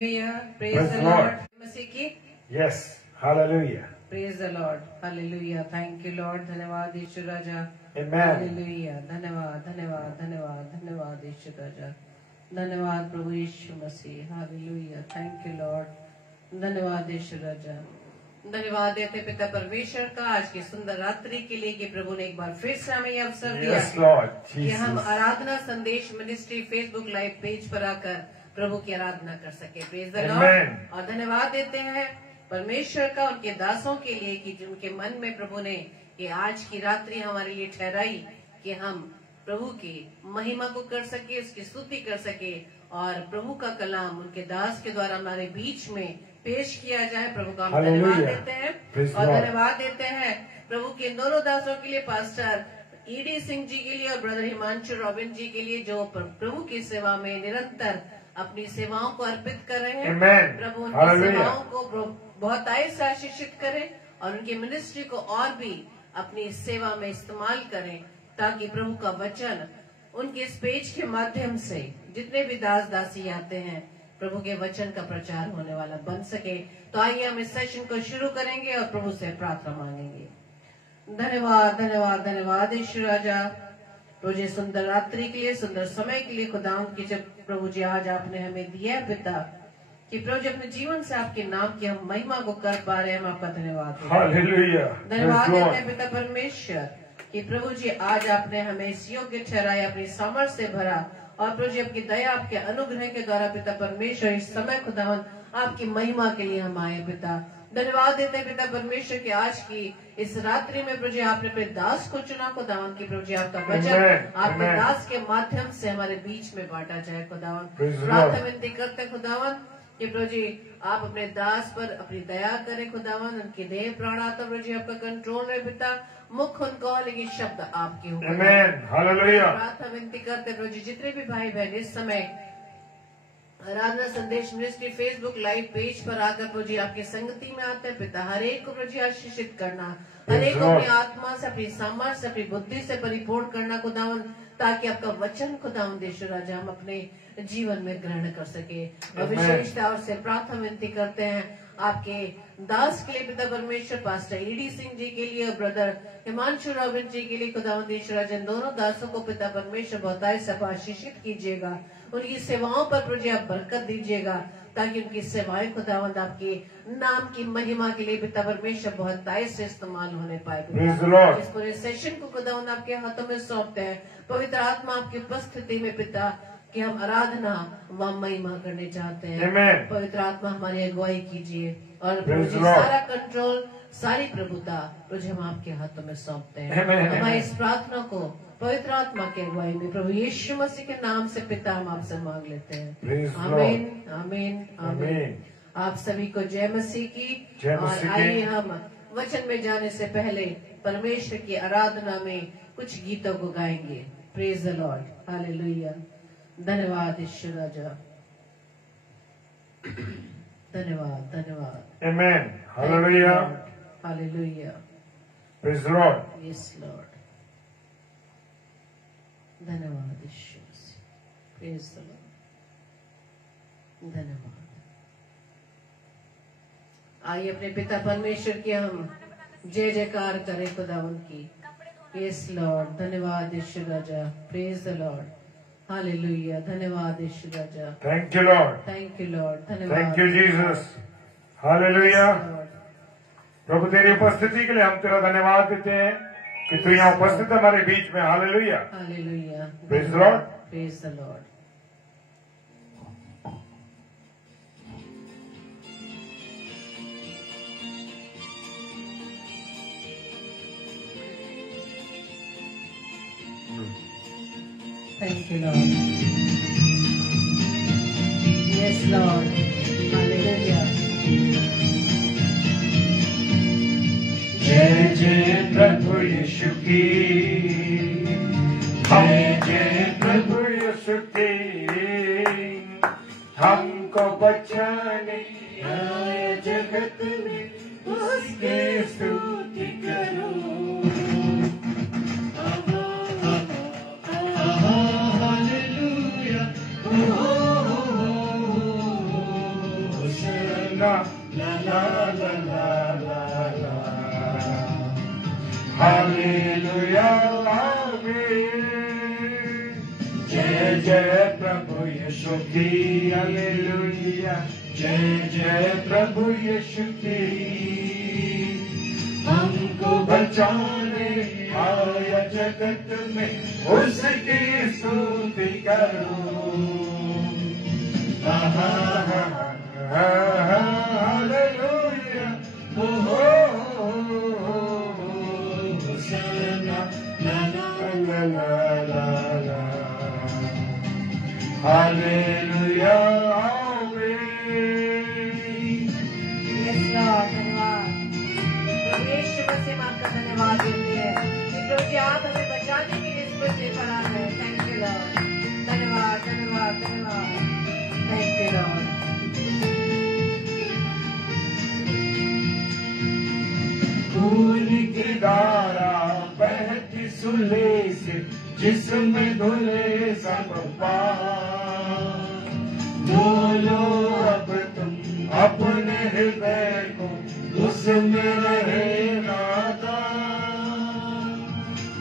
Praise the Lord. Yes. Hallelujah. Praise the Lord. Hallelujah. Thank you, Lord. धन्यवाद ईश्वर राजा. Amen. Hallelujah. धन्यवाद धन्यवाद धन्यवाद धन्यवाद ईश्वर राजा. धन्यवाद प्रभु यीशु मसीह. Hallelujah. Thank you, Lord. धन्यवाद ईश्वर राजा. धन्यवाद देते पिता परमेश्वर का आज की सुंदर रात्रि के लिए कि प्रभु ने एक बार फिर से हमें यह अवसर दिया Yes, Lord. कि हम Jesus. आराधना संदेश मिनिस्ट्री फेसबुक लाइव पेज पर आकर प्रभु की आराधना कर सके. Praise the Amen. लॉर्ड. और धन्यवाद देते हैं परमेश्वर का उनके दासों के लिए कि उनके मन में प्रभु ने ये आज की रात्रि हमारे लिए ठहराई कि हम प्रभु की महिमा को कर सके, उसकी स्तुति कर सके और प्रभु का कलाम उनके दास के द्वारा हमारे बीच में पेश किया जाए. प्रभु का हम धन्यवाद देते हैं और धन्यवाद देते हैं प्रभु के इन दोनों दासों के लिए, पास्टर ईडी सिंह जी के लिए और ब्रदर हिमांशु रॉबिन जी के लिए, जो प्रभु की सेवा में निरंतर अपनी सेवाओं को अर्पित कर रहे हैं. Amen. प्रभु उनकी Hallelujah. सेवाओं को बहुत आय से आशीषित करें और उनकी मिनिस्ट्री को और भी अपनी सेवा में इस्तेमाल करें ताकि प्रभु का वचन उनके इस पेज के माध्यम से जितने भी दास दासी आते हैं प्रभु के वचन का प्रचार होने वाला बन सके. तो आइए हम इस सेशन को शुरू करेंगे और प्रभु से प्रार्थना मांगेंगे. धन्यवाद धन्यवाद धन्यवाद ईश्वर राजा प्रभु जी सुंदर रात्रि के लिए, सुंदर समय के लिए खुदाम की जब प्रभु जी आज आपने हमें दिया है पिता कि प्रभु जी अपने जीवन से आपके नाम की हम महिमा को कर पा रहे हैं. हम आपका धन्यवाद देते हैं. Hallelujah. धन्यवाद Praise देते God. हैं पिता परमेश्वर कि प्रभु जी आज आपने हमें इस योग्य ठहराया, अपनी सामर्थ्य से भरा और प्रभु जी आपकी दया आपके अनुग्रह के द्वारा पिता परमेश्वर इस समय खुदावन आपकी महिमा के लिए हम आए पिता. धन्यवाद देते हैं पिता परमेश्वर की आज की इस रात्रि में प्रभु जी आपने अपने दास को चुना खुदावन की प्रभु जी आपका वचन आपके दास के माध्यम से हमारे बीच में बांटा जाए खुदावन. प्रार्थना विनती करते खुदावन कि प्रभु जी आप अपने दास पर अपनी दया करें खुदावन, उनकी देह प्राण आत्मा प्रभु जी आपका कंट्रोल रहे पिता. मुख उनको लेकिन शब्द आपके हो. Amen. Hallelujah. प्रार्थना विनती करते प्रभु जी जितने भी भाई बहन इस समय आराधना संदेश मिनिस्ट्री फेसबुक लाइव पेज पर आकर प्रभु जी आपकी संगति में आते हैं पिता, हर एक को प्रभु जी आशीषित करना, हर एक को अपनी आत्मा से, अपनी सामर्थ्य से, अपनी बुद्धि से परिपूर्ण करना खुदावन, ताकि आपका वचन खुदावन देश राजा हम अपने जीवन में ग्रहण कर सके. और विशेषता और से प्रार्थना विनती करते हैं आपके दास के लिए पिता परमेश्वर, पास्टर ईडी सिंह जी के लिए और ब्रदर हिमांशु रॉबिन जी के लिए खुदावंद ईश्वर राजा, दोनों दासों को पिता परमेश्वर बहुताय से आशीषित कीजिएगा. उनकी सेवाओं पर प्रभु जी आप बरकत दीजिएगा ताकि उनकी सेवाएं खुदावंद आपके नाम की महिमा के लिए पिता परमेश्वर बहुताय से इस्तेमाल होने पाए. इस पूरे सेशन को खुदावंद आपके हाथों में सौंपते हैं. पवित्र आत्मा आपकी उपस्थिति में पिता कि हम आराधना व महिमा करने चाहते हैं. पवित्र आत्मा हमारी अगुवाई कीजिए और प्रभु जी सारा कंट्रोल, सारी प्रभुता प्रभु हम आपके हाथों में सौंपते हैं. हमारी इस प्रार्थना को पवित्र आत्मा के अगुवाई में प्रभु यीशु मसीह के नाम से पिता हम आपसे मांग लेते हैं. आमीन आमीन आमीन. आप सभी को जय मसीह की. और आइए हम वचन में जाने से पहले परमेश्वर की आराधना में कुछ गीतों को गाएंगे. Praise the Lord. हालेलुया. धन्यवाद ईश्वर राजा. धन्यवाद धन्यवाद. Amen. Hallelujah. Hallelujah. Praise the Lord. Yes Lord. धन्यवाद ईश्वर. Praise the Lord. धन्यवाद. आइए अपने पिता परमेश्वर की हम जय जयकार करें खुदावन की. Yes Lord. धन्यवाद ईश्वर राजा. Praise the Lord. हालेलुया. धन्यवाद ईश्वर राजा. Thank you, Lord. Thank you Lord. धन्यवाद. Thank you, Jesus. Hallelujah. प्रभु तेरी उपस्थिति के लिए हम तेरा धन्यवाद देते हैं कि तू यहाँ उपस्थित हमारे बीच में. Hallelujah. Hallelujah. Praise the Lord. Praise the Lord. Thank you, Lord. Yes, Lord. Hallelujah. जय जय प्रभु यीशु की. जय जय प्रभु यीशु की. हमको बचाने आए जगत में उसके स्तुति करो. होशाना ला ला ला ला ला ला हालेलुया आमीन जय जय प्रभु यीशु की हालेलुया जय जय प्रभु यीशु की हमको बचाने आया जगत में उसकी स्तुति करो हालेलुया हो होशाना ला ला ला ला ला हालेलुया धन्यवाद देते हैं क्योंकि आप हमें बचाने के लिए इस पर से खड़ा है। Thank you Lord. धन्यवाद धन्यवाद धन्यवाद। Thank you Lord. खून की धारा बहती सुले से जिसमें धुले सब पाप बोलो अब तुम अपने हृदय को उसमें रहे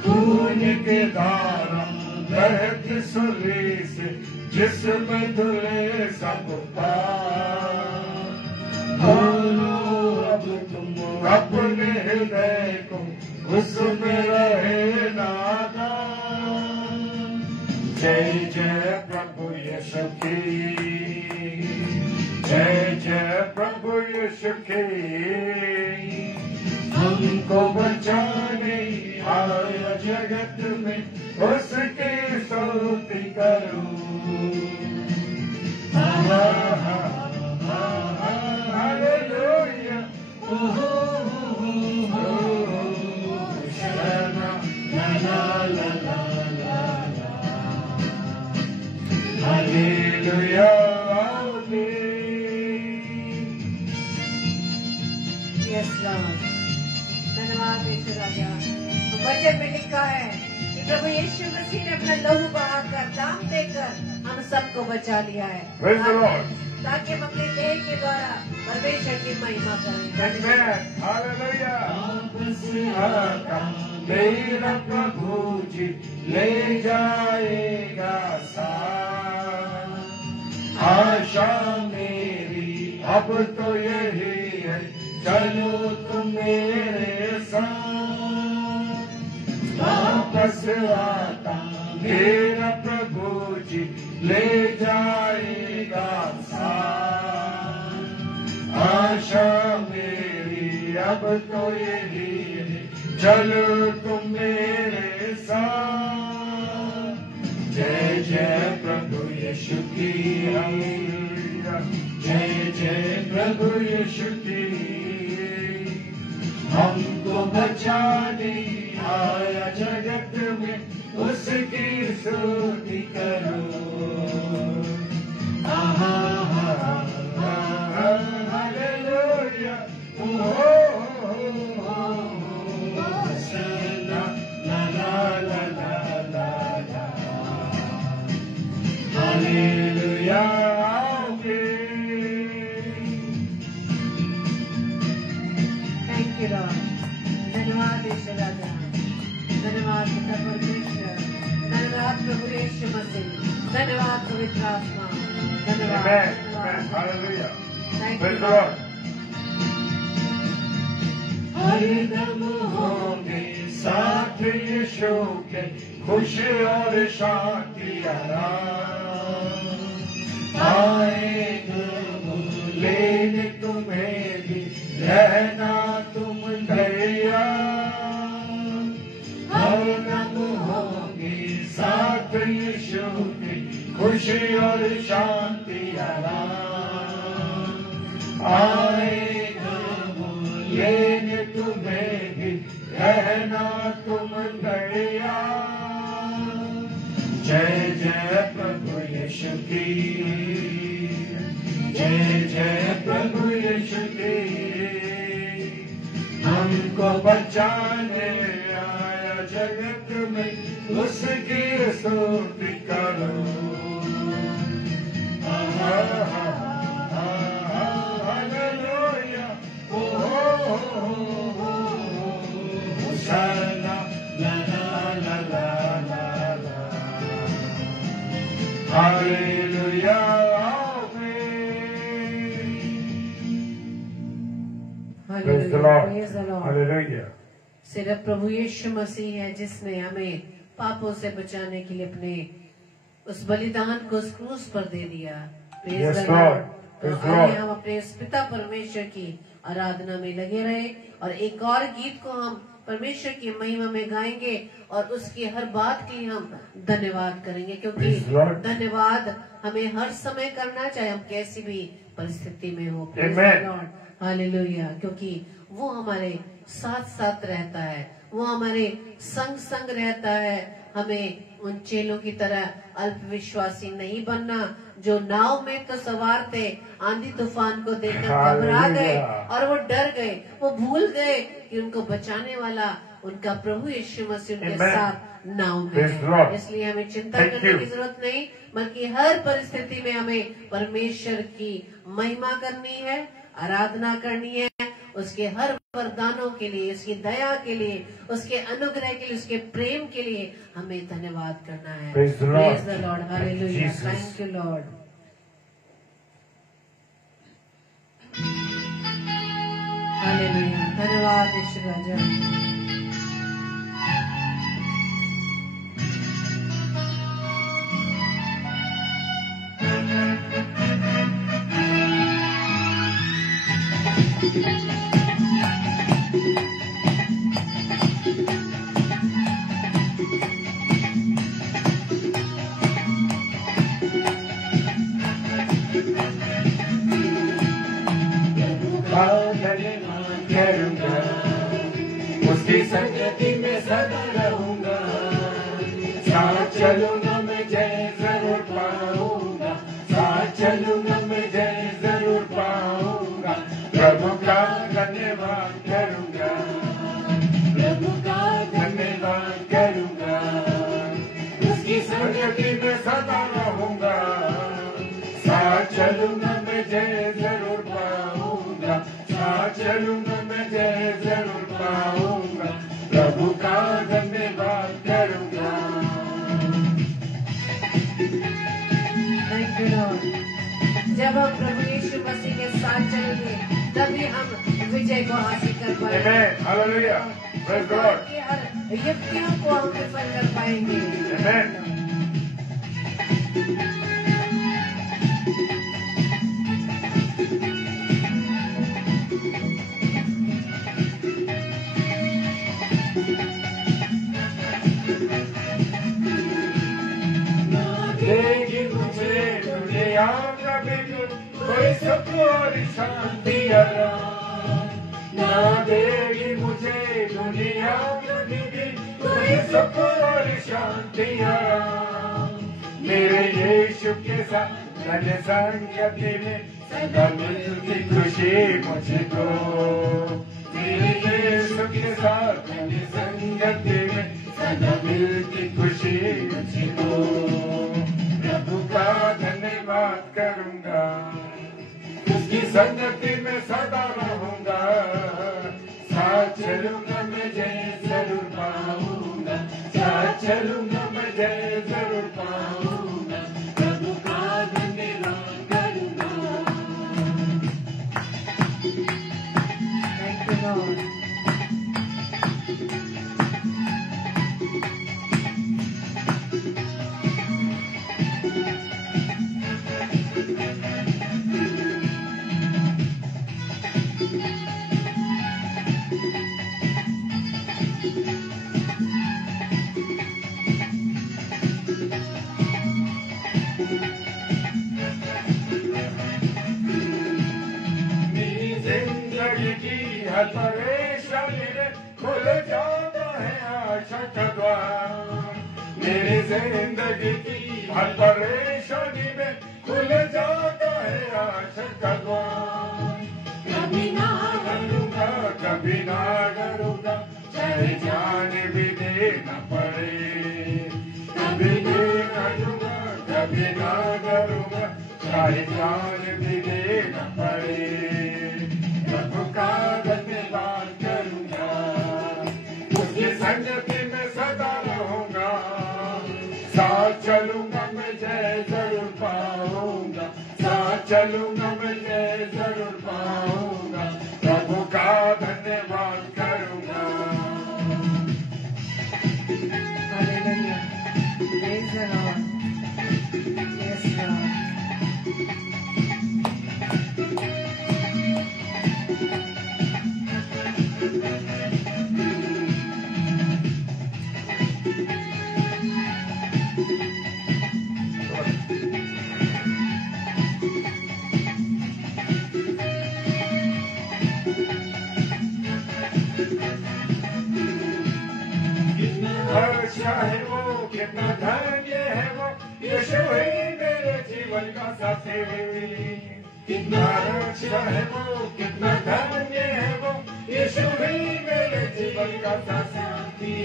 खून के धारा बहती सुले से जिसमें धुले सब पाप बोलो अब तुम अपने हृदय को उसमें रहे नादान जय जय प्रभु यीशु की जय जय प्रभु यीशु की हमको बचाने आया जगत में उसकी स्तुति करो हालेलुया होशाना ला ला ला ला हालेलुया यस लॉर्ड। धन्यवाद यीशु राजा। वचन में लिखा है कि प्रभु यीशु मसीह ने अपना लहू बहाकर दाम देकर हम सबको बचा लिया है ताकि हम अपने देह के द्वारा परमेश्वर की महिमा करें। हालेलुया मेरा प्रभु जी ले जाएगा साथ आशा मेरी अब तो यही है चलो तुम मेरे साथ वापस आता मेरा प्रभु जी ले जाएगा साथ आशा मेरी अब तो यही है चलो तुम मेरे साथ जय जय प्रभु यीशु की जय जय प्रभु यीशु की हमको बचाने आया जगत में उसकी स्तुति करो हालेलुया होशाना ला ला ला ला ला हालेलुया धन्यवाद यीशु राजा। धन्यवाद पिता परमेश्वर। धन्यवाद प्रभु यीशु मसीह। धन्यवाद पवित्र आत्मा। धन्यवाद थैंक यू लॉर्ड। हरदम होंगे साथ यीशु के खुश और शांति आएगा लेने तुम्हें भी रहना तुम दया हरदम होंगे साथ यीशु की खुशी और शांति आएगा लेने तुम्हें भी रहना तुम दया जय जय प्रभु यीशु की जय जय प्रभु यीशु की हमको बचाने आया जगत में उसकी स्तुति करो hallelujah the Lord. Praise the Lord. Hallelujah. सिर्फ प्रभु यीशु मसीह है जिसने हमें पापों से बचाने के लिए अपने उस बलिदान को उस क्रूस पर दे दिया। Praise Yes, the Lord. Lord. तो Yes, आइए Lord. हम अपने इस पिता परमेश्वर की आराधना में लगे रहे और एक और गीत को हम परमेश्वर की महिमा में गाएंगे और उसकी हर बात के लिए हम धन्यवाद करेंगे, क्योंकि Praise the Lord. धन्यवाद हमें हर समय करना चाहे हम कैसी भी परिस्थिति में हो। Amen. हालेलुया, क्योंकि वो हमारे साथ साथ रहता है, वो हमारे संग संग रहता है। हमें उन चेलों की तरह अल्प विश्वासी नहीं बनना जो नाव में तो सवार थे, आंधी तूफान को देखकर घबरा गए और वो डर गए, वो भूल गए कि उनको बचाने वाला उनका प्रभु यीशु मसीह उनके Amen. साथ नाव में Praise the है। Lord. इसलिए हमें चिंता Thank करने you. की जरूरत नहीं, बल्कि हर परिस्थिति में हमें परमेश्वर की महिमा करनी है, आराधना करनी है, उसके हर वरदानों के लिए, उसकी दया के लिए, उसके अनुग्रह के लिए, उसके प्रेम के लिए हमें धन्यवाद करना है। Praise the Lord. Praise the Lord. Hallelujah. Jesus. Thank you, Lord. Hallelujah. धन्यवाद यीशु राजा। धन्यवाद करूंगा, उसकी संगति में सदा रहूंगा, साथ चलूंगा मैं जय जरूर पाऊंगा, साथ चलूंगा मैं जय जरूर पाऊंगा। प्रभु का धन्यवाद करूंगा, प्रभु का धन्यवाद करूंगा, उसकी संगति में सदा रहूंगा, साथ चलूंगा मैं जय जरूर पाऊंगा, साथ चलूंगा मैं जय जरूर पाऊंगा। प्रभु का धन्यवाद करूंगा। Thank you, Lord. जब हम प्रभु यीशु मसीह के साथ चलेंगे तभी हम विजय को हासिल कर पाएंगे। Amen. Hallelujah. Praise the Lord. की हर युक्तियों को हम विफल कर पाएंगे। Amen. देगी मुझे दुनिया कभी कोई सुख और शांति आराम, ना देगी मुझे दुनिया कभी भी कोई सुख और शांति आराम। मेरे यीशु के साथ मेरे संगति में सदा मिलती खुशी मुझको, मेरे यीशु के साथ मेरी संगति में सदा मिलती खुशी मुझको। प्रभु का धन्यवाद करूंगा, उसकी संगति में सदा रहूंगा, साथ चलूंगा मैं जय जरूर पाऊंगा, साथ चलूंगा मैं जय जरूर पाऊंगा। प्रभु का धन्यवाद करूंगा। Thank you, Lord. मेरी जिंदगी की हर परेशानी में खुल जाता है आशा का द्वार, मेरी जिंदगी की हर परेशानी में खुल जाता है आशा का द्वार। कभी ना डरूंगा, कभी ना डरूंगा, चाहे जान भी देना पड़े, कभी भी ना डरूंगा, कभी ना डरूंगा, चाहे जान भी देना पड़े। प्रभु का धन्यवाद करूंगा, उसकी संगति में सदा रहूंगा, साथ चलूंगा मैं जय जरूर पाऊंगा, साथ चलूंगा मैं जय जरूर पाऊंगा। प्रभु का धन्यवाद करूंगा। Hallelujah. Praise the Lord. Yes, Lord. अच्छा है वो, कितना धन्य है वो, यीशु ही मेरे जीवन का साथी। कितना अच्छा है वो, कितना धन्य है वो, यीशु ही मेरे जीवन का साथी।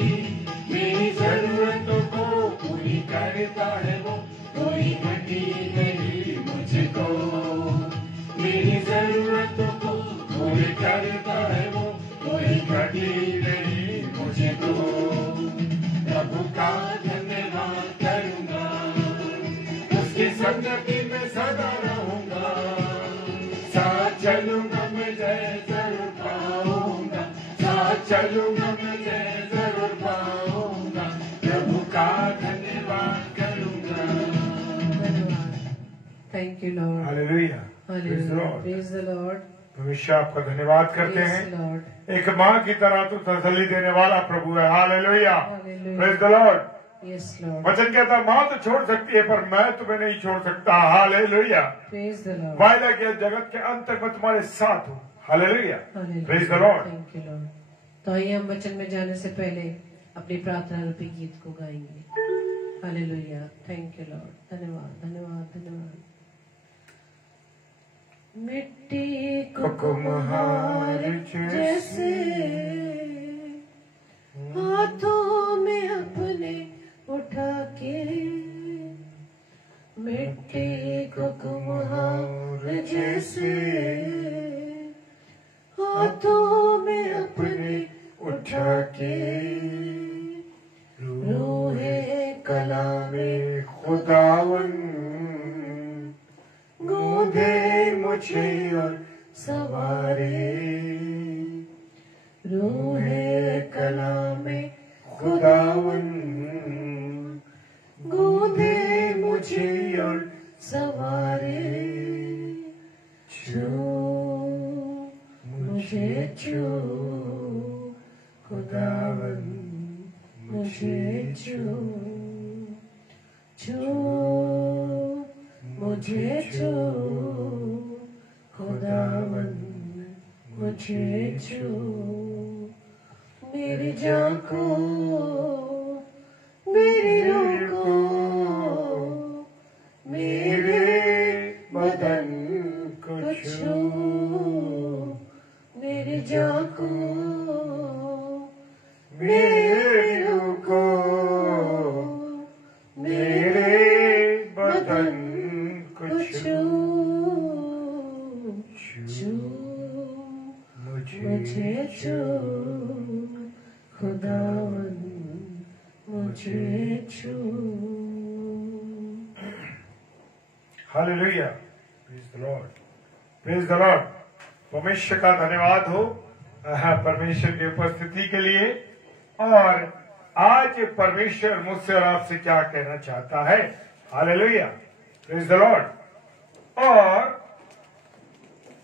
मेरी जरूरतों को पूरी करता है वो, कोई घटी नहीं मुझको। मेरी जरूरतों को पूरी करता है वो, कोई घटी नहीं मुझको। प्रभु का धन्यवाद करूंगा, उसकी संगति में सदा रहूंगा। साथ चलूंगा मैं जय जरूर पाऊंगा, साथ चलूंगा मैं जय जरूर पाऊंगा। प्रभु का धन्यवाद करूंगा। धन्यवाद। Thank you, Lord. Hallelujah, praise the Hallelujah. Lord. Praise the Lord. हमेशा आपका धन्यवाद करते Praise हैं। the Lord. एक माँ की तरह तो तसल्ली देने वाला प्रभु है। Hallelujah, Hallelujah. Praise the Lord. Yes, Lord. वचन कहता माँ तो छोड़ सकती है पर मैं तुम्हें नहीं छोड़ सकता। Hallelujah, Praise the Lord. वायदा किया जगत के अंत तक मैं तुम्हारे साथ हूँ। Hallelujah, Hallelujah. Praise the Lord. Thank you, Lord. तो आइए हम वचन में जाने से पहले अपनी प्रार्थना रूपी गीत को गाएंगे। हालेलुया। Thank you Lord. धन्यवाद धन्यवाद धन्यवाद। मिट्टी को कुम्हार जैसे हाथों में अपने उठा के, मिट्टी को कुम्हार जैसे हाथों में अपने उठा के, रूहे कला में खुदावन गूंधे मुझे और सवारे। रूहे कला में खुदावन गूंधे मुझे और सवारे। छू मुझे छू खुदावन मुझे छू, छू मुझे छू खुदावन मुझे छू। मेरी जान को मेरी रूह को मेरे बदन को छू। मेरी जान को मेरी रूह को मेरे बदन को छू। छू मुझे छू खुदावन मुझे छू। Hallelujah, praise the Lord, praise the Lord. परमेश्वर का धन्यवाद हो परमेश्वर की उपस्थिति के लिए। और आज परमेश्वर मुझसे और आपसे क्या कहना चाहता है। Hallelujah, praise the Lord. और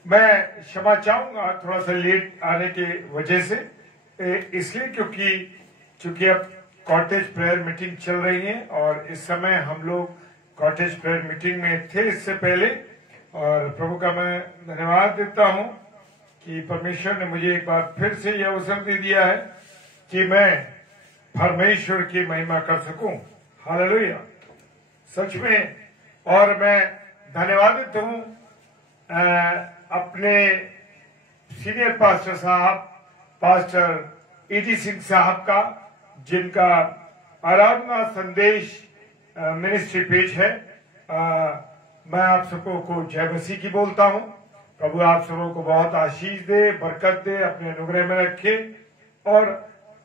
मैं क्षमा चाहूंगा थोड़ा सा लेट आने की वजह से, इसलिए क्योंकि अब कॉटेज प्रेयर मीटिंग चल रही है और इस समय हम लोग कॉटेज प्रेयर मीटिंग में थे इससे पहले। और प्रभु का मैं धन्यवाद देता हूं कि परमेश्वर ने मुझे एक बार फिर से यह अवसर दे दिया है कि मैं परमेश्वर की महिमा कर सकूं। हालेलुया, सच में। और मैं धन्यवादित हूं अपने सीनियर पास्टर साहब पास्टर ईडी सिंह साहब का, जिनका आराधना संदेश मिनिस्ट्री पेज है। मैं आप सबको को जय मसीह की बोलता हूं। प्रभु आप सबों को बहुत आशीष दे, बरकत दे, अपने अनुग्रह में रखे और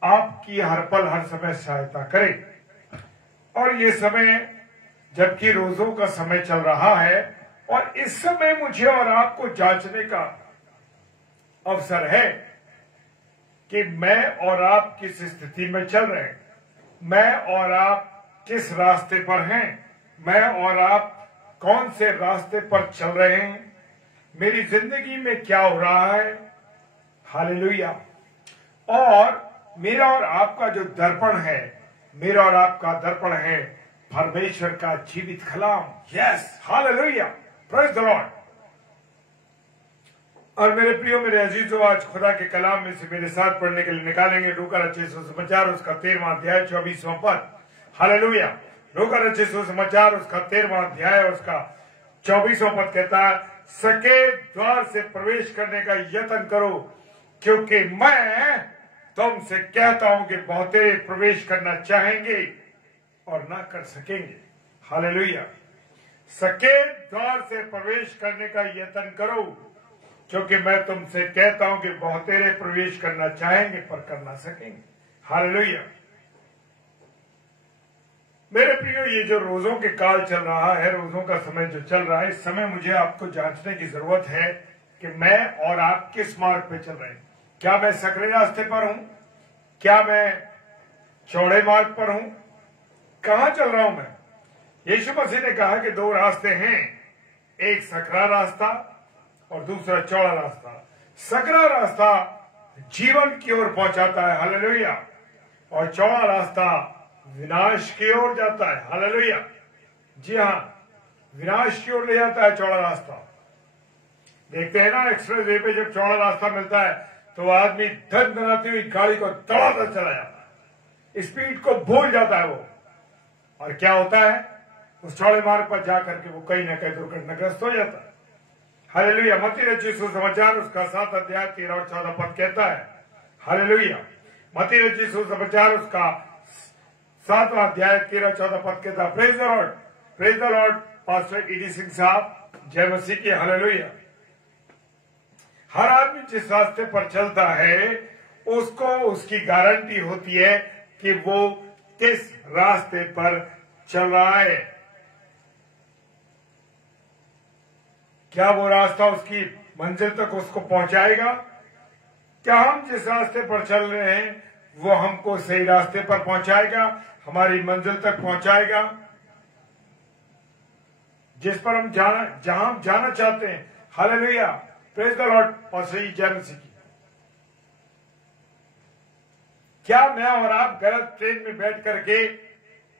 आपकी हर पल हर समय सहायता करे। और ये समय जबकि रोजों का समय चल रहा है और इस समय मुझे और आपको जांचने का अवसर है कि मैं और आप किस स्थिति में चल रहे हैं, मैं और आप किस रास्ते पर हैं, मैं और आप कौन से रास्ते पर चल रहे हैं, मेरी जिंदगी में क्या हो रहा है। हालेलुया। और मेरा और आपका जो दर्पण है, मेरा और आपका दर्पण है परमेश्वर का जीवित कलाम। Yes, hallelujah, praise the Lord. और मेरे प्रियो, मेरे अजीजों, आज खुदा के कलाम में से मेरे साथ पढ़ने के लिए निकालेंगे लूका रचित सुसमाचार उसका 13वां अध्याय 24वां पद। हालेलुया। लूका रचित सुसमाचार उसका 13वां अध्याय उसका 24वां पद कहता है, सके द्वार से प्रवेश करने का यत्न करो, क्योंकि मैं तुमसे कहता हूं कि बहुतेरे प्रवेश करना चाहेंगे और ना कर सकेंगे। हालेलुया। सके द्वार से प्रवेश करने का यत्न करो, क्योंकि मैं तुमसे कहता हूं कि बहुतेरे प्रवेश करना चाहेंगे पर कर ना सकेंगे। हालेलुया। मेरे प्रियो, ये जो रोजों के काल चल रहा है, रोजों का समय जो चल रहा है, इस समय मुझे आपको जांचने की जरूरत है कि मैं और आप किस मार्ग पे चल रहे हैं। क्या मैं सकरे रास्ते पर हूं? क्या मैं चौड़े मार्ग पर हूं? कहां चल रहा हूं मैं? यीशु मसीह ने कहा कि दो रास्ते हैं, एक सकरा रास्ता और दूसरा चौड़ा रास्ता। सकरा रास्ता जीवन की ओर पहुंचाता है, हालेलुया, और चौड़ा रास्ता विनाश की ओर जाता है। हालेलुया। जी हाँ, विनाश की ओर ले जाता है चौड़ा रास्ता। देखते हैं ना, एक्सप्रेस वे पे जब चौड़ा रास्ता मिलता है तो आदमी धन-धनाती हुई गाड़ी को दौड़ाता चला जाता है, स्पीड को भूल जाता है वो, और क्या होता है, उस चौड़े मार्ग पर जाकर के वो कहीं ना कहीं दुर्घटनाग्रस्त हो जाता है। हालेलुया। मत्ती रचित सुसमाचार उसका 7 अध्याय 13 और 14 पद कहता है, हालेलुया। मत्ती रचित सुसमाचार उसका 7वां अध्याय 13-14 पद कहता है, praise the Lord, praise the Lord. Pastor ED Singh साहब, जय मसीह की। हालेलुया। हर आदमी जिस रास्ते पर चलता है उसको उसकी गारंटी होती है कि वो किस रास्ते पर चल रहा है। क्या वो रास्ता उसकी मंजिल तक उसको पहुंचाएगा? क्या हम जिस रास्ते पर चल रहे हैं वो हमको सही रास्ते पर पहुंचाएगा, हमारी मंजिल तक पहुंचाएगा, जिस पर हम जहां हम जाना चाहते हैं। Hallelujah, praise the Lord. और सही जय मसीह की। क्या मैं और आप गलत ट्रेन में बैठ करके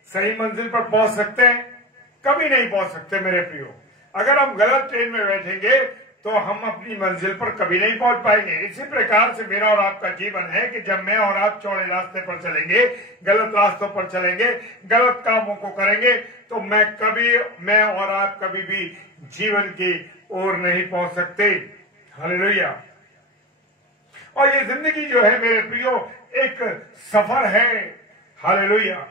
सही मंजिल पर पहुंच सकते हैं? कभी नहीं पहुंच सकते मेरे प्रियो। अगर हम गलत ट्रेन में बैठेंगे तो हम अपनी मंजिल पर कभी नहीं पहुंच पाएंगे। इसी प्रकार से मेरा और आपका जीवन है कि जब मैं और आप चौड़े रास्ते पर चलेंगे, गलत रास्तों पर चलेंगे, गलत कामों को करेंगे, तो मैं और आप कभी भी जीवन की ओर नहीं पहुंच सकते। हालेलुया। और ये जिंदगी जो है मेरे प्रियो एक सफर है। हालेलुया।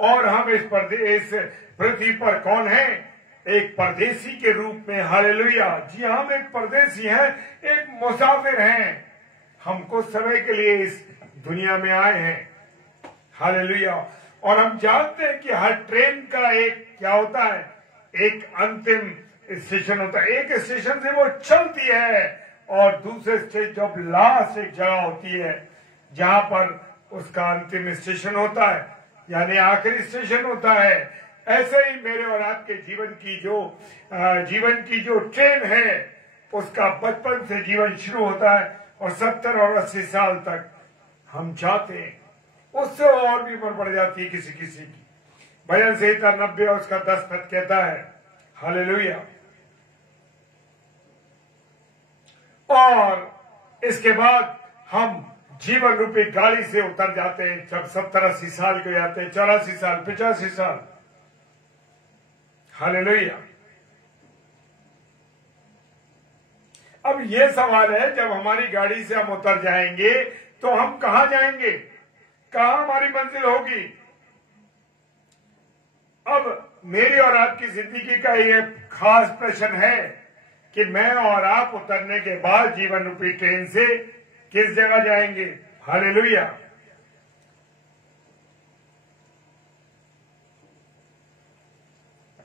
और हम इस पृथ्वी पर कौन है? एक परदेसी के रूप में। हालेलुया। जी, हम एक परदेसी हैं, एक मुसाफिर हैं। हम कुछ समय के लिए इस दुनिया में आए हैं। हालेलुया। और हम जानते हैं कि हर ट्रेन का एक क्या होता है, एक अंतिम स्टेशन होता है। एक स्टेशन से वो चलती है और दूसरे स्टेशन जब लास्ट एक जगह होती है जहां पर उसका अंतिम स्टेशन होता है, यानी आखिरी स्टेशन होता है। ऐसे ही मेरे और आपके जीवन की जो ट्रेन है उसका बचपन से जीवन शुरू होता है और 70 और 80 साल तक हम जाते हैं। उससे और भी उम्र बढ़ जाती है किसी किसी की। भजन संहिता 90 और उसका 10 पद कहता है, हालेलुया। और इसके बाद हम जीवन रूपी गाड़ी से उतर जाते हैं जब 70-80 साल के जाते हैं, 84 साल, 85 साल। हालेलुया। अब यह सवाल है, जब हमारी गाड़ी से हम उतर जाएंगे तो हम कहां जाएंगे, कहां हमारी मंजिल होगी? अब मेरी और आपकी जिंदगी का ये खास प्रश्न है कि मैं और आप उतरने के बाद जीवन रूपी ट्रेन से किस जगह जाएंगे। हालेलुया।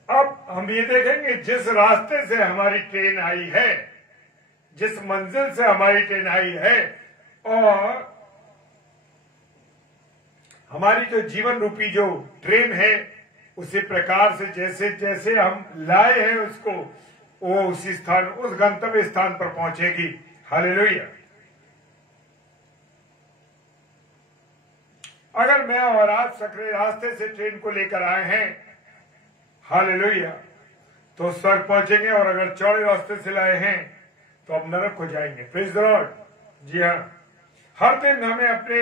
अब हम ये देखेंगे जिस रास्ते से हमारी ट्रेन आई है, जिस मंजिल से हमारी ट्रेन आई है, और हमारी जो जीवन रूपी जो ट्रेन है, उसी प्रकार से जैसे जैसे हम लाए हैं उसको, वो उसी स्थान, उस गंतव्य स्थान पर पहुंचेगी। हालेलुया। अगर मैं और आप सकरे रास्ते से ट्रेन को लेकर आए हैं, हालेलुया, तो स्वर्ग पहुंचेंगे, और अगर चौड़े रास्ते से लाए हैं तो अब नरक को जाएंगे। Praise the Lord. जी हाँ, हर दिन हमें अपने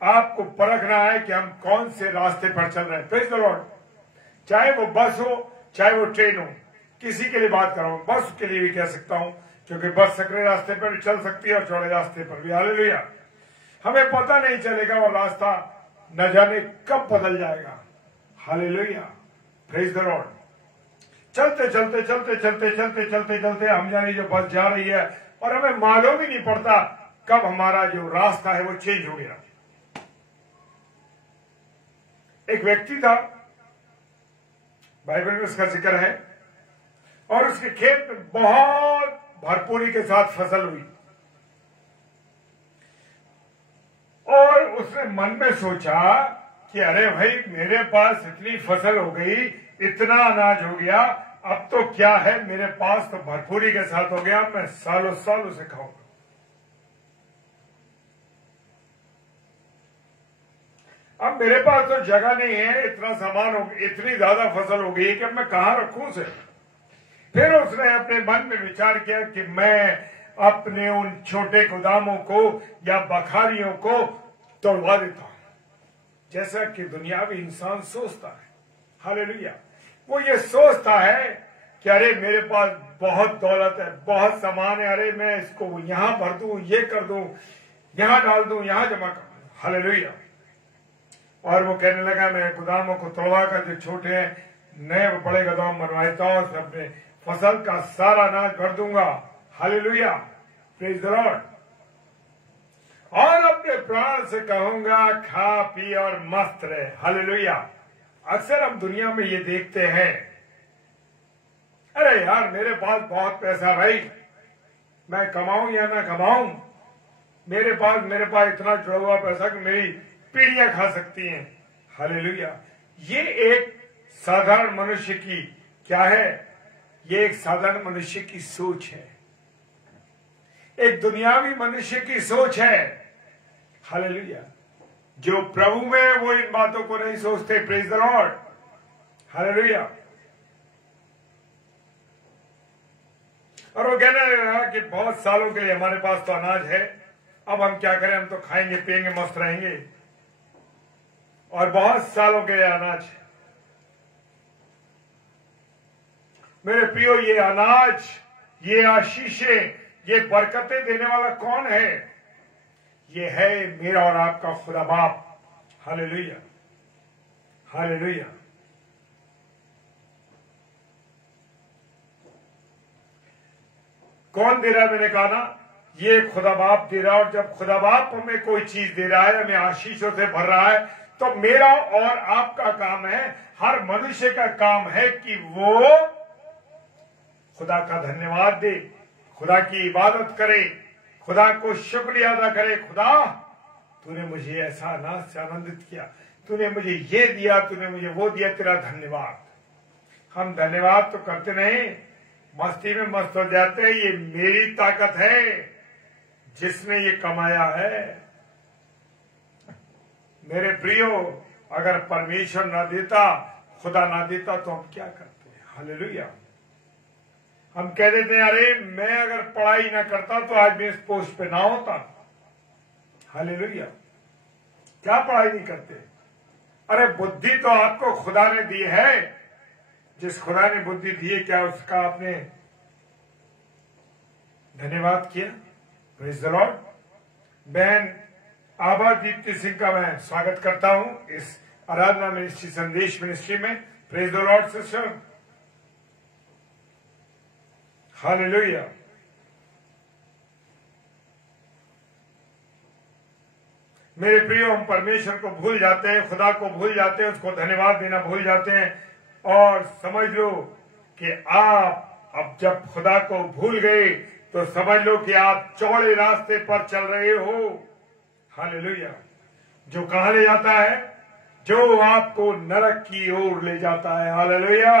आप को परखना है कि हम कौन से रास्ते पर चल रहे हैं। Praise the Lord. चाहे वो बस हो, चाहे वो ट्रेन हो, किसी के लिए बात कर रहा हूं, बस के लिए भी कह सकता हूं, क्योंकि बस सकरे रास्ते पर भी चल सकती है और चौड़े रास्ते पर भी। हालेलुया। हमें पता नहीं चलेगा वो रास्ता न जाने कब बदल जाएगा। हालेलुया। Praise the Lord. चलते चलते चलते चलते चलते चलते चलते हम जाने जो बस जा रही है, और हमें मालूम ही नहीं पड़ता कब हमारा जो रास्ता है वो चेंज हो गया। एक व्यक्ति था, बाइबल में उसका जिक्र है, और उसके खेत में बहुत भरपूरी के साथ फसल हुई, और उसने मन में सोचा कि अरे भाई, मेरे पास इतनी फसल हो गई, इतना अनाज हो गया, अब तो क्या है, मेरे पास तो भरपूरी के साथ हो गया, मैं सालों साल उसे खाऊंगा। अब मेरे पास तो जगह नहीं है, इतना सामान हो, इतनी ज्यादा फसल हो गई कि अब मैं कहां रखूं उसे। फिर उसने अपने मन में विचार किया कि मैं अपने उन छोटे गोदामों को या बखारियों को तोड़वा देता हूं, जैसा कि दुनियावी इंसान सोचता है। हालेलुया। वो ये सोचता है कि अरे मेरे पास बहुत दौलत है, बहुत सामान है, अरे मैं इसको यहां भर दूं, ये कर दूं, यहां डाल दूं, यहां जमा कर दूं। हालेलुया। और वो कहने लगा, मैं गोदामों को तोड़वा कर जो छोटे हैं नए बड़े गोदाम बनवाता हूं, उसमें अपने फसल का सारा अनाज भर दूंगा। हालेलुया। Praise the Lord. और अपने प्राण से कहूंगा, खा पी और मस्त रहे। हालेलुया। अक्सर हम दुनिया में ये देखते हैं, अरे यार मेरे पास बहुत पैसा भाई, मैं कमाऊं या ना कमाऊं, मेरे पास इतना जुड़ा हुआ पैसा कि मेरी पीढ़ियां खा सकती हैं। हालेलुया। ये एक साधारण मनुष्य की क्या है, ये एक साधारण मनुष्य की सोच है, एक दुनियावी मनुष्य की सोच है। हालेलुया। जो प्रभु में, वो इन बातों को नहीं सोचते। Praise the Lord. हालेलुया। और वो कहने लगा कि बहुत सालों के लिए हमारे पास तो अनाज है, अब हम क्या करें, हम तो खाएंगे पिएंगे मस्त रहेंगे, और बहुत सालों के लिए अनाज है। मेरे प्रियो, ये अनाज, ये आशीषें, ये बरकतें देने वाला कौन है? ये है मेरा और आपका खुदा बाप। हालेलुया। हालेलुया। कौन दे रहा है? मैंने कहा ना, ये खुदा बाप दे रहा है। और जब खुदा बाप हमें कोई चीज दे रहा है, हमें आशीषों से भर रहा है, तो मेरा और आपका काम है, हर मनुष्य का काम है कि वो खुदा का धन्यवाद दे, खुदा की इबादत करे, खुदा को शुक्रिया अदा करे। खुदा, तूने मुझे ऐसा अनाज से आनंदित किया, तूने मुझे ये दिया, तूने मुझे वो दिया, तेरा धन्यवाद। हम धन्यवाद तो करते नहीं, मस्ती में मस्त हो जाते हैं। ये मेरी ताकत है, जिसने ये कमाया है। मेरे प्रियो, अगर परमेश्वर ना देता, खुदा ना देता, तो हम क्या करते हैं? हालेलुया। हम कह देते हैं, अरे मैं अगर पढ़ाई ना करता तो आज मैं इस पोस्ट पे ना होता। हालेलुया। क्या पढ़ाई नहीं करते? अरे बुद्धि तो आपको खुदा ने दी है। जिस खुदा ने बुद्धि दी है, क्या उसका आपने धन्यवाद किया? Praise the Lord. बहन आभा दीप्ति सिंह का मैं स्वागत करता हूं इस आराधना मिनिस्ट्री, संदेश मिनिस्ट्री में। Praise the Lord sister. Hallelujah. मेरे प्रियो, हम परमेश्वर को भूल जाते हैं, खुदा को भूल जाते हैं, उसको धन्यवाद देना भूल जाते हैं। और समझ लो कि आप अब जब खुदा को भूल गए, तो समझ लो कि आप चौड़े रास्ते पर चल रहे हो। हालेलुया। जो कहां ले जाता है? जो आपको नरक की ओर ले जाता है। हालेलुया।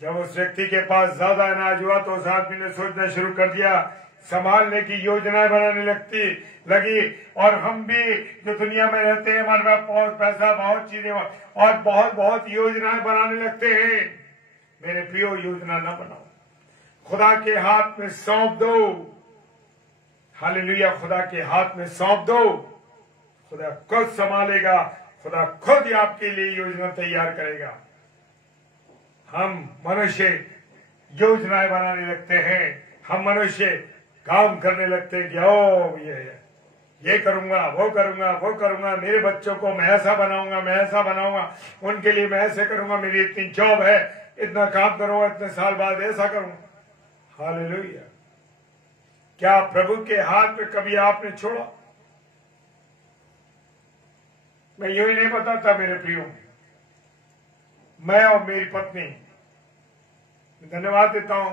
जब उस व्यक्ति के पास ज्यादा अनाज हुआ तो उस आदमी ने सोचना शुरू कर दिया, संभालने की योजनाएं बनाने लगी। और हम भी जो दुनिया में रहते हैं, हमारे पास बहुत पैसा, बहुत चीजें और बहुत बहुत योजनाएं बनाने लगते हैं। मेरे प्रियो, योजना न बनाओ, खुदा के हाथ में सौंप दो। हालेलुया। खुदा के हाथ में सौंप दो, खुदा खुद संभालेगा, खुदा खुद ही आपके लिए योजना तैयार करेगा। हम मनुष्य योजनाएं बनाने लगते हैं, हम मनुष्य काम करने लगते हैं कि ओ ये करूंगा, वो करूंगा, वो करूंगा, मेरे बच्चों को मैं ऐसा बनाऊंगा, मैं ऐसा बनाऊंगा, उनके लिए मैं ऐसे करूंगा, मेरी इतनी जॉब है, इतना काम करूंगा, इतने साल बाद ऐसा करूंगा। हालेलुया। क्या प्रभु के हाथ में कभी आपने छोड़ा? मैं यूं ही नहीं बताता मेरे प्रियो, मैं और मेरी पत्नी, धन्यवाद देता हूं,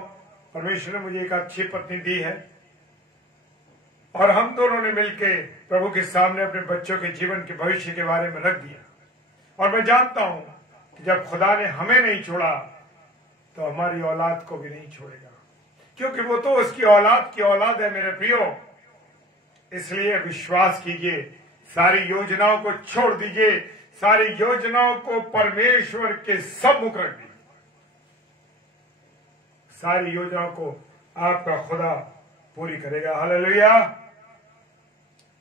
परमेश्वर ने मुझे एक अच्छी पत्नी दी है और हम दोनों ने मिलकर प्रभु के सामने अपने बच्चों के जीवन के भविष्य के बारे में रख दिया। और मैं जानता हूं कि जब खुदा ने हमें नहीं छोड़ा तो हमारी औलाद को भी नहीं छोड़ेगा, क्योंकि वो तो उसकी औलाद की औलाद है मेरे प्रियो। इसलिए विश्वास कीजिए, सारी योजनाओं को छोड़ दीजिए, सारी योजनाओं को परमेश्वर के सम्मुख रख दीजिए। सारी योजनाओं को आपका खुदा पूरी करेगा। हालेलुया।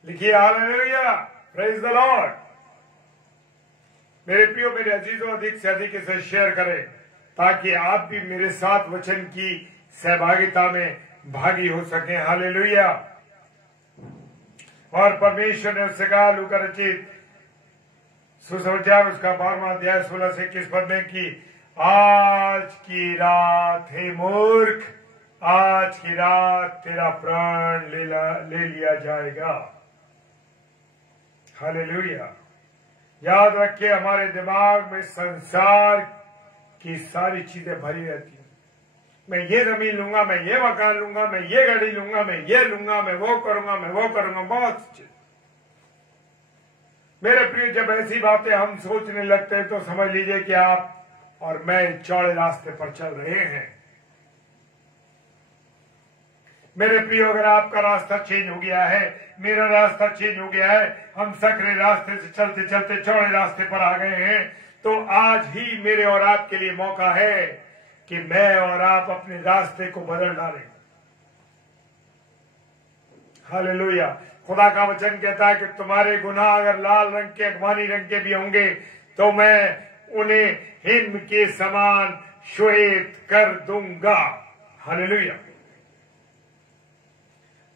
लिखिए हालेलुया, प्रेज द लॉर्ड। मेरे प्रियो, मेरे अजीजों, अधिक से अधिक इसे शेयर करें ताकि आप भी मेरे साथ वचन की सहभागिता में भागी हो सकें। हालेलुया। और परमेश्वर ने उससे कहा, लूका रचित सुसमाचार उसका 12वां अध्याय 16 से 21 पद में कि आज की रात हे मूर्ख, आज की रात तेरा प्राण ले लिया जाएगा। हालेलुया। याद रखिए, हमारे दिमाग में संसार की सारी चीजें भरी रहती हैं। मैं ये जमीन लूंगा, मैं ये मकान लूंगा, मैं ये गाड़ी लूंगा, मैं ये लूंगा, मैं वो करूंगा, मैं वो करूंगा, बहुत चीज। मेरे प्रिय, जब ऐसी बातें हम सोचने लगते हैं तो समझ लीजिए कि आप और मैं चौड़े रास्ते पर चल रहे हैं। मेरे प्रियो, अगर आपका रास्ता चेंज हो गया है, मेरा रास्ता चेंज हो गया है, हम सकरे रास्ते से चलते चलते चौड़े रास्ते पर आ गए हैं, तो आज ही मेरे और आपके लिए मौका है कि मैं और आप अपने रास्ते को बदल डालें। हालेलुया। खुदा का वचन कहता है कि तुम्हारे गुनाह अगर लाल रंग के, अगवानी रंग के भी होंगे तो मैं उन्हें हिम के समान श्वेत कर दूंगा। हालेलुया।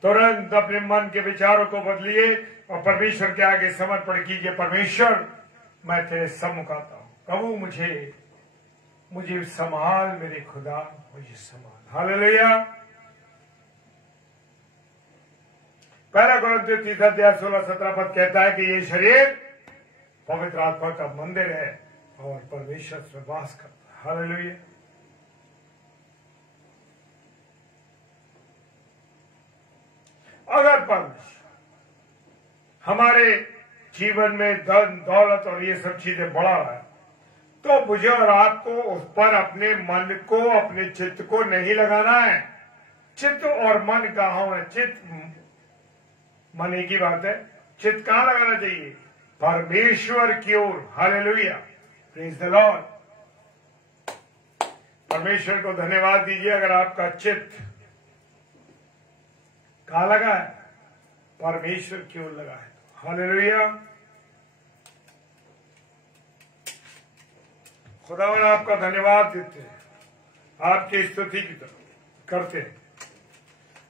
तुरंत अपने मन के विचारों को बदलिए और परमेश्वर के आगे समर्पण कीजिए। परमेश्वर, मैं तेरे सम्मुख आता हूं, प्रभु मुझे संभाल, मेरे खुदा मुझे संभाल। हालेलुया। पहला कोरिन्थियों 3 अध्याय 16-17 पद कहता है कि ये शरीर पवित्र आत्मा का मंदिर है और परमेश्वर में वास करता है। हालेलुया। अगर परमेश्वर हमारे जीवन में धन दौलत और ये सब चीजें बढ़ा रहा है तो मुझे और आपको उस पर अपने मन को, अपने चित्त को नहीं लगाना है। चित्त और मन कहां है? चित्त मन एक ही बात है। चित्त कहां लगाना चाहिए? परमेश्वर की ओर। Hallelujah, praise the Lord. परमेश्वर को धन्यवाद दीजिए अगर आपका चित्त कहां लगा है? परमेश्वर की ओर लगा है। हालेलुया। खुदावन आपका धन्यवाद देते हैं, आपकी स्तुति की तरफ करते हैं।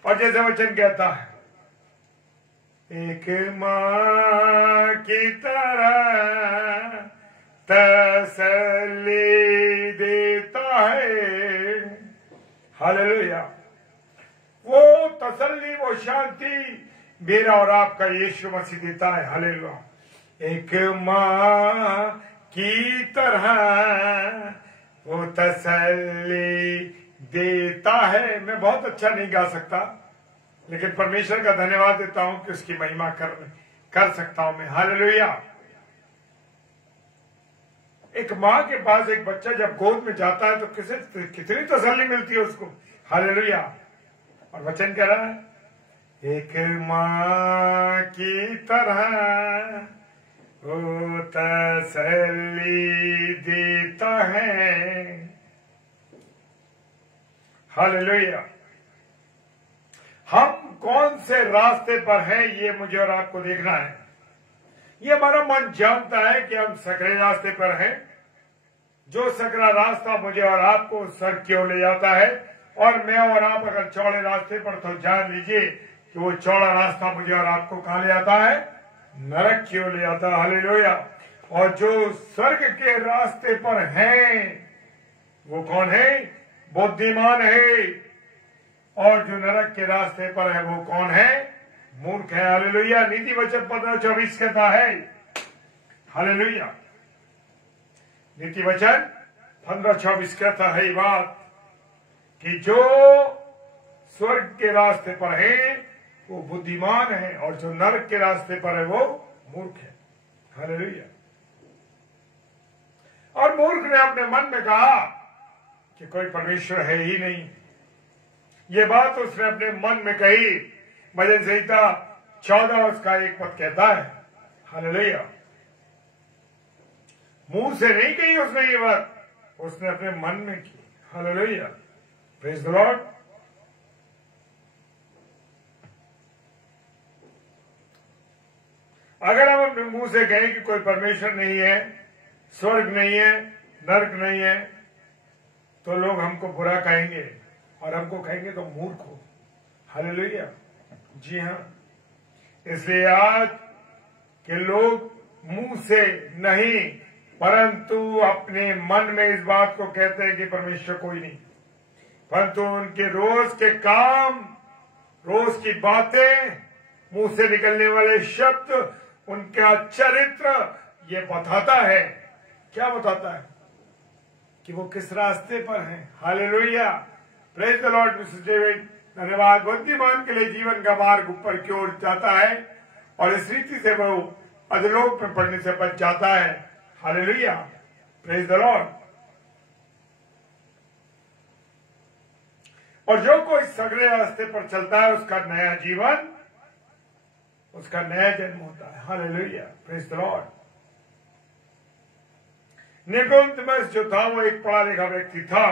और जैसे वचन कहता है, एक मां की तरह तसल्ली देता है। हालेलुया। वो तसल्ली, वो शांति मेरा और आपका यीशु मसीह देता है। हालेलुया। एक मां की तरह वो तसल्ली देता है। मैं बहुत अच्छा नहीं गा सकता, लेकिन परमेश्वर का धन्यवाद देता हूं कि उसकी महिमा कर सकता हूं मैं। हालेलुया। एक माँ के पास एक बच्चा जब गोद में जाता है तो कितनी तसल्ली मिलती है उसको। हालेलुया। और वचन कह रहा है, एक माँ की तरह वो तसल्ली देता है। हालेलुया। हम कौन से रास्ते पर हैं ये मुझे और आपको देखना है। ये हमारा मन जानता है कि हम सकरे रास्ते पर हैं। जो सकरा रास्ता मुझे और आपको स्वर्ग की ओर ले जाता है, और मैं और आप अगर चौड़े रास्ते पर, तो जान लीजिए कि वो चौड़ा रास्ता मुझे और आपको कहां ले जाता है? नरक की ओर ले जाता है। हालेलुया। और जो स्वर्ग के रास्ते पर हैं वो कौन है? बुद्धिमान है। और जो नरक के रास्ते पर है वो कौन है? मूर्ख है। हालेलुया। नीति वचन 15:24 कहता है, हालेलुया, नीति वचन 15:24 कहता है ये बात कि जो स्वर्ग के रास्ते पर है वो बुद्धिमान है, और जो नरक के रास्ते पर है वो मूर्ख है। हालेलुया। और मूर्ख ने अपने मन में कहा कि कोई परमेश्वर है ही नहीं। ये बात उसने अपने मन में कही। भजन संहिता 14 उसका 1 पद कहता है। हालेलुया। मुंह से नहीं कही उसने ये बात, उसने अपने मन में की। हालेलुया। Praise the Lord. अगर हम अपने मुंह से कहें कि कोई परमेश्वर नहीं है, स्वर्ग नहीं है, नरक नहीं है, तो लोग हमको बुरा कहेंगे और हमको कहेंगे तो मूर्ख हो। हालेलुया। जी हाँ। इसलिए आज के लोग मुंह से नहीं परंतु अपने मन में इस बात को कहते हैं कि परमेश्वर कोई नहीं, परंतु उनके रोज के काम, रोज की बातें, मुंह से निकलने वाले शब्द, उनका चरित्र ये बताता है। क्या बताता है? कि वो किस रास्ते पर हैं। Hallelujah. Praise the Lord mister David. धन्यवाद। बुद्धिमान के लिए जीवन का मार्ग ऊपर की ओर जाता है और इस रीति से वो अधलोक में पड़ने से बच जाता है। हालेलुया। Praise the Lord. और जो कोई सगले रास्ते पर चलता है उसका नया जीवन, उसका नया जन्म होता है। Hallelujah. Praise the Lord. Nicodemus जो था वो एक पढ़ा लिखा व्यक्ति था,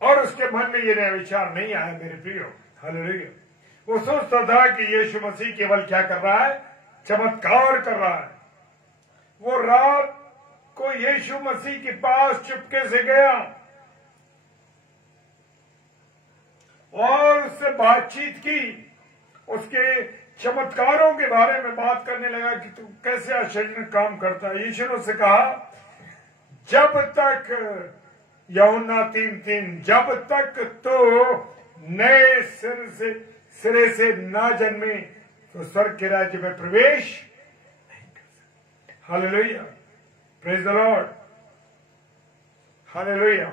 और उसके मन में ये नया विचार नहीं आया मेरे प्रियो। हालेलुया। वो सोचता था कि यीशु मसीह केवल क्या कर रहा है? चमत्कार कर रहा है। वो रात को यीशु मसीह के पास चुपके से गया और उससे बातचीत की, उसके चमत्कारों के बारे में बात करने लगा कि तू कैसे आश्चर्य काम करता है। यीशु ने उससे कहा, जब तक यूहन्ना 3:3, जब तक तो नए सिरे से ना जन्मे तो स्वर्ग के राज्य में प्रवेश नहीं कर सकते। Hallelujah. Praise the Lord. Hallelujah.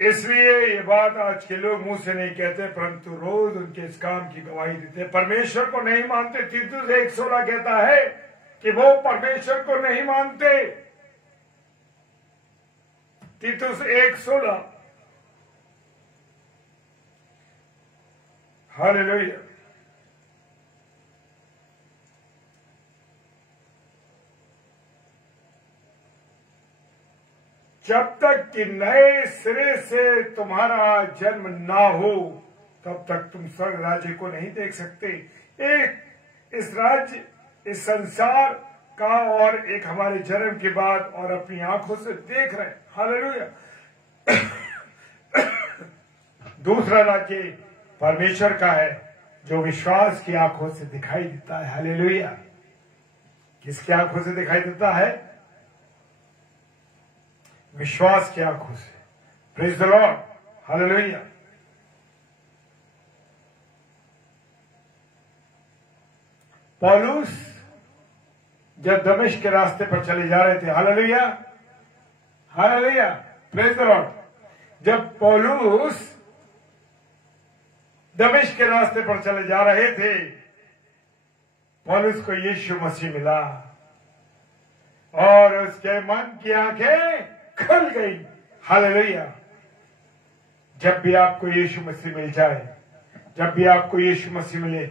इसलिए ये बात आज के लोग मुंह से नहीं कहते, परंतु रोज उनके इस काम की गवाही देते। परमेश्वर को नहीं मानते। तीतुस 1:16 कहता है कि वो परमेश्वर को नहीं मानते। तीतुस 1:16। हालेलुया। जब तक कि नए सिरे से तुम्हारा जन्म ना हो तब तक तुम स्वर्ग राज्य को नहीं देख सकते। एक इस राज्य, इस संसार का, और एक हमारे जन्म के बाद और अपनी आंखों से देख रहे हैं। हालेलुया। दूसरा राज्य परमेश्वर का है जो विश्वास की आंखों से दिखाई देता है। हालेलुया। किसकी आंखों से दिखाई देता है? विश्वास की आंखों से। Praise the Lord. हालेलुया। पौलुस जब दमिश्क के रास्ते पर चले जा रहे थे, hallelujah hallelujah, praise the Lord, जब पौलुस दमिश्क के रास्ते पर चले जा रहे थे, पौलुस को यीशु मसीह मिला और उसके मन की आंखें खुल गई। हालेलुया। जब भी आपको यीशु मसीह मिल जाए, जब भी आपको यीशु मसीह मिले,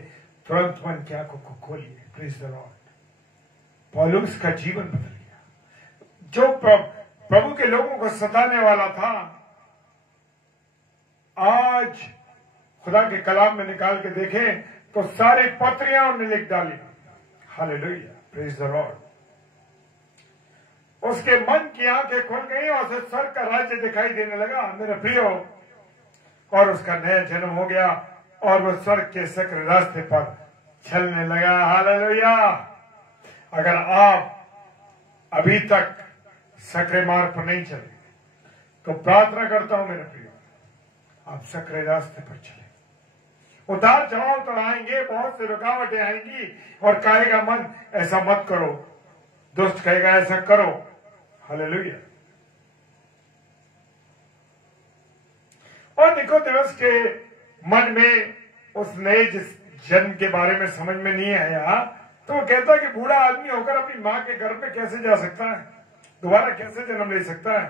तुरंत मन की आंखों को खोलिए। Praise the Lord. पौलुस का जीवन बदल गया। जो प्रभु के लोगों को सताने वाला था, आज खुदा के कलाम में निकाल के देखें तो सारी पत्रियां उन्होंने लिख डाली। Hallelujah, praise the Lord. उसके मन की आंखें खुल गई और उसे स्वर्ग का राज्य दिखाई देने लगा, मेरे प्रियो, और उसका नया जन्म हो गया और वो स्वर्ग के सक्र रास्ते पर चलने लगा। हालेलुया। अगर आप अभी तक सक्रे मार्ग पर नहीं चले तो प्रार्थना करता हूं मेरे प्रियो, आप सक्रे रास्ते पर चले। उतार चढ़ाव तो आएंगे, बहुत सी रुकावटें आएंगी और कहेगा मन ऐसा मत करो, दुष्ट कहेगा ऐसा करो। हालेलुया। और निकोदेमस के मन में उस नए जन्म के बारे में समझ में नहीं आया, तो वो कहता कि बूढ़ा आदमी होकर अपनी मां के घर पे कैसे जा सकता है, दोबारा कैसे जन्म ले सकता है।